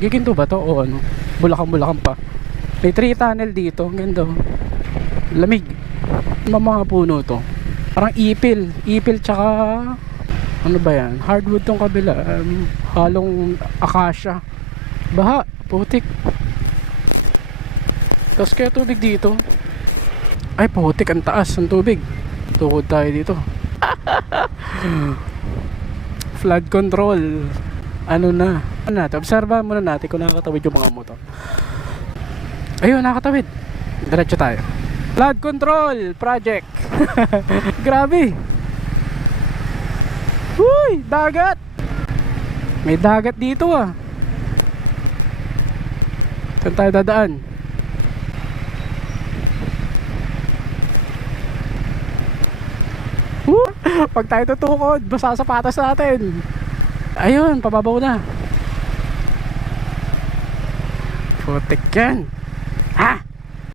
Giginto ba to o ano? Bulakan-bulakan pa. May 3 tunnel dito. Ganda oh. Lamig. Mga puno to. Parang ipil. Ipil tsaka ano ba yan? Hardwood tong kabila. Halong acacia. Baha. Putik. Tapos kaya tubig dito. Ay putik. Ang taas ang tubig. Tukod tayo dito. Flood control. Ano na? Ano natin? Obserbahan muna natin kung nakakatawid yung mga motor. Ayun, nakakatawid. Diretso tayo. Flood control project. Grabe. Uy, dagat. May dagat dito ah. Saan tayo dadaan? Pag tayo tutukod, basa sapatos natin. Ayun, pababaw na. Putik yan. Ha?